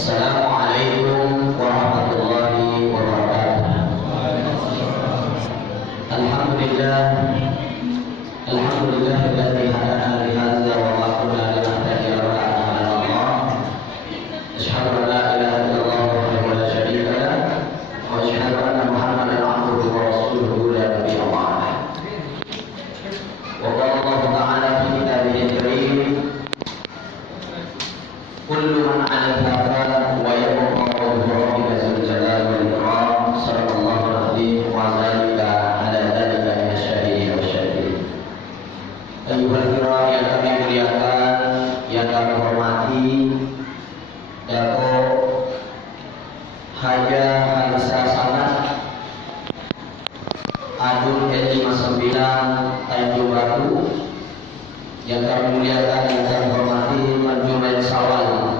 Assalamualaikum warahmatullahi wabarakatuh. Alhamdulillah, alhamdulillahilladzi hadana li hadza wa ma kunna linahtadiya lawla an hadana Allah. Asyhadu an la ilaha illallah wahdahu la syarika lah wa asyhadu anna Muhammadan abduhu wa rasuluhu la nabiyya ba'dah. Wa qala Allah ta'ala fi kitabihil karim, kullu man 'alaiha fan wa yabqa wajhu rabbika dzul jalali wal ikram. Sallallahu alaihi wa zalika ala dzalika minasyahidin wa syahidin. Ayyuhal kiram, yang kami muliakan, yang kami hormati, Dato' Haja Hanisa Sanad Adun L59 Tanjung Batu, yang kami muliakan, yang kami hormati, Manjumail Sawal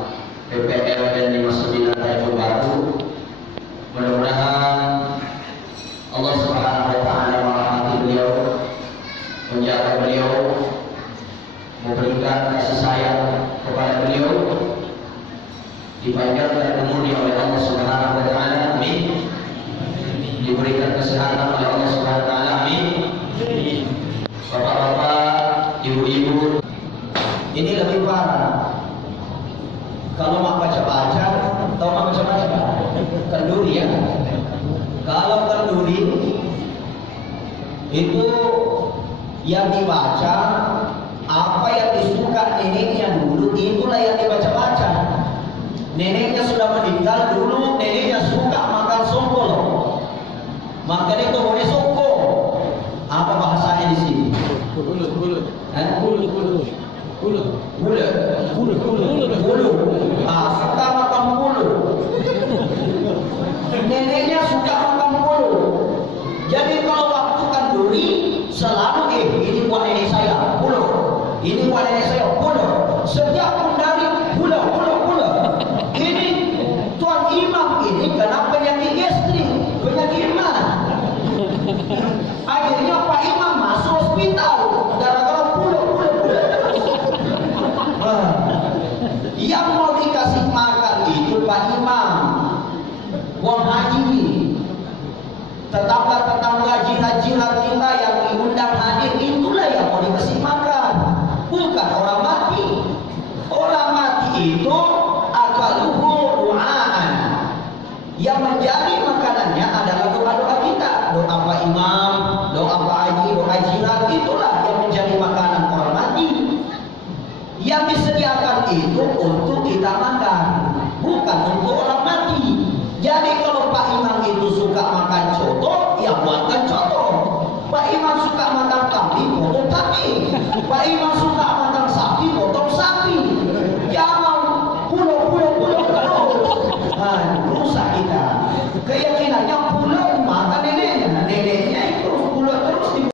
PPL N59 Tanjung Batu. Mudah-mudahan Allah Subhanahu wa taala merahmati beliau, menjaga beliau, memberikan kasih sayang kepada beliau, dipanjangkan umurnya oleh Allah Subhanahu wa taala, amin. Diberikan kesehatan oleh Allah Subhanahu wa taala, amin. Bapak-bapak, ibu-ibu, ini lebih parah. Kalau mak baca-baca, tahu mak baca-baca? Kenduri ya. Kalau kenduri itu yang dibaca, apa yang disuka neneknya dulu, itulah yang dibaca-baca. Neneknya sudah meninggal dulu, neneknya suka makan songkol, makanya itu boleh songkol. Apa bahasanya di sini? Bulut. Suka makan bulut. Neneknya suka makan bulut. Jadi kalau waktu kenduri selalu ini buat nenek saya, bulut. Ini buat nenek saya, bulut. Setiap kendari bulut. Ini tuan imam ini kena penyakit gastrik, penyakit imam. Akhirnya Pak Imam masuk hospital gara-gara bulut. Yang mau dikasih makan itu Pak Imam, uang haji. Tetangga jihad kita yang diundang hadir, itulah yang mau dikasih makan, bukan orang mati. Orang mati itu akaluhu du'aan, yang menjadi makanannya adalah doa-doa kita, doa Pak Imam, doa Pak Haji, doa jihad, itulah yang menjadi makanan orang mati. Yang disediakan itu untuk kita makan, bukan untuk orang mati. Jadi kalau Pak Imam itu suka makan coto, ya buatkan coto. Pak Imam suka makan kambing, potong kambing. Pak Imam